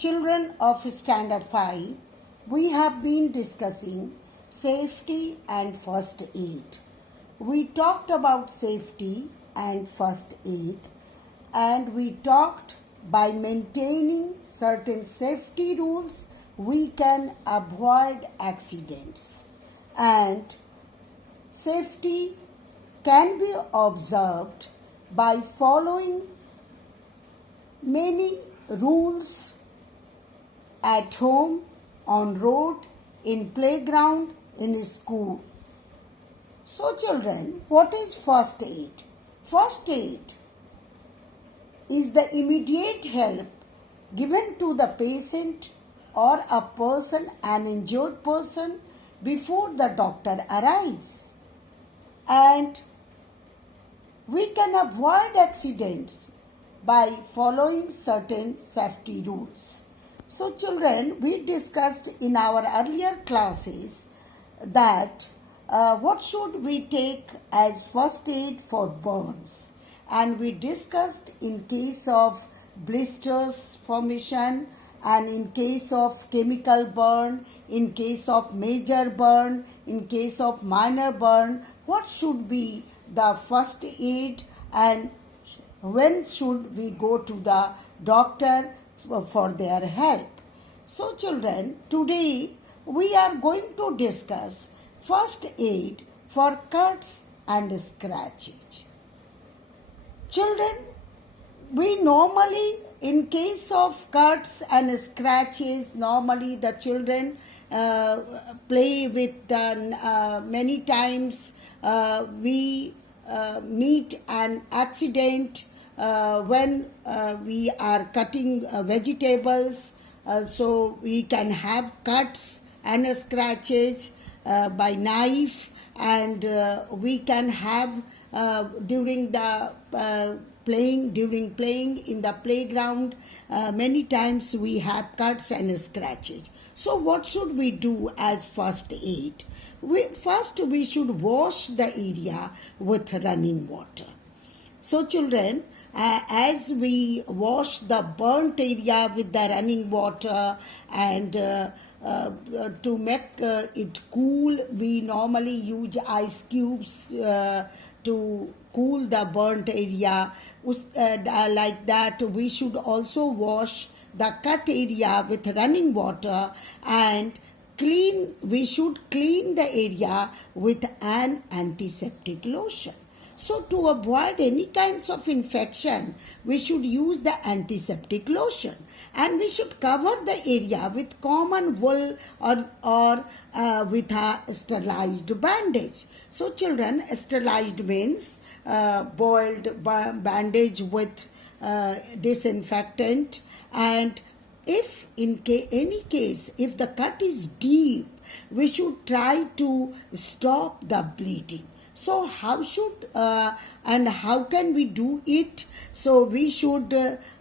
Children of Standard 5, we have been discussing safety and first aid. We talked about safety and first aid, and we talked by maintaining certain safety rules we can avoid accidents, and safety can be observed by following many rules at home, on road, in playground, in school. So children, what is first aid? First aid is the immediate help given to the patient or a person, an injured person, before the doctor arrives. And we can avoid accidents by following certain safety rules. So children, we discussed in our earlier classes that what should we take as first aid for burns, and we discussed in case of blisters formation and in case of chemical burn, in case of major burn, in case of minor burn, what should be the first aid and when should we go to the doctor for their help. So children, today we are going to discuss first aid for cuts and scratches. Children, we normally, in case of cuts and scratches, normally the children play with many times we meet an accident when we are cutting vegetables, so we can have cuts and scratches by knife, and we can have during playing in the playground, many times we have cuts and scratches. So what should we do as first aid? First we should wash the area with running water. So children, as we wash the burnt area with the running water and to make it cool, we normally use ice cubes to cool the burnt area. Like that, we should also wash the cut area with running water, and we should clean the area with an antiseptic lotion. So to avoid any kinds of infection, we should use the antiseptic lotion, and we should cover the area with common wool or with a sterilized bandage. So children, sterilized means boiled bandage with disinfectant, and if in any case, if the cut is deep, we should try to stop the bleeding. So how can we do it? So we should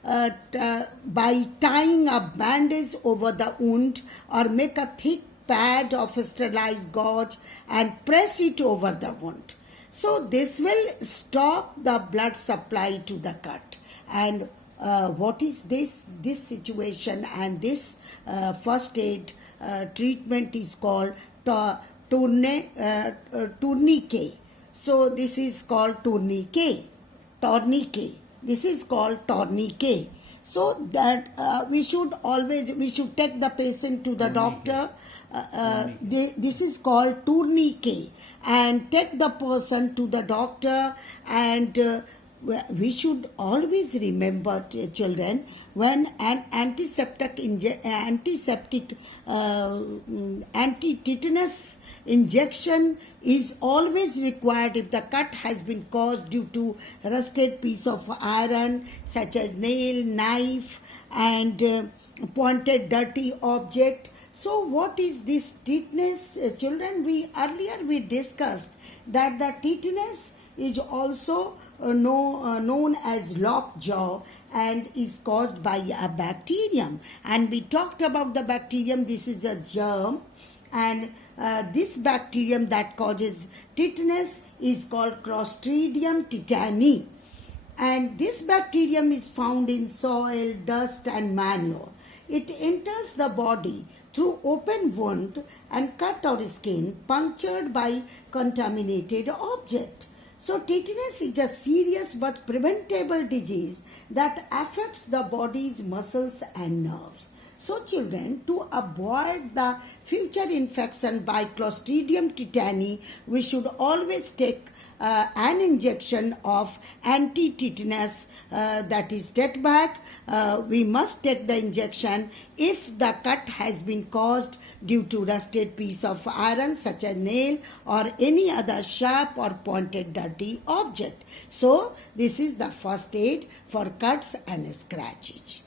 by tying a bandage over the wound, or make a thick pad of sterilized gauze and press it over the wound. So this will stop the blood supply to the cut. And what is this situation and this first aid treatment is called tourniquet. So this is called tourniquet. This is called tourniquet. So that we should take the patient to the doctor. This is called tourniquet, and take the person to the doctor. And we should always remember, children, when an anti-tetanus injection is always required if the cut has been caused due to rusted piece of iron, such as nail, knife, and pointed dirty object. So what is this tetanus? Children, we discussed that the tetanus is also known as lockjaw and is caused by a bacterium. And we talked about the bacterium. This is a germ, and this bacterium that causes tetanus is called Clostridium tetani. And this bacterium is found in soil, dust, and manure. It enters the body through open wound and cut or skin punctured by contaminated object. So tetanus is a serious but preventable disease that affects the body's muscles and nerves. So children, to avoid the future infection by Clostridium tetani, we should always take an injection of anti-tetanus, that is Tetvac. We must take the injection if the cut has been caused due to rusted piece of iron such as nail or any other sharp or pointed dirty object. So this is the first aid for cuts and scratches.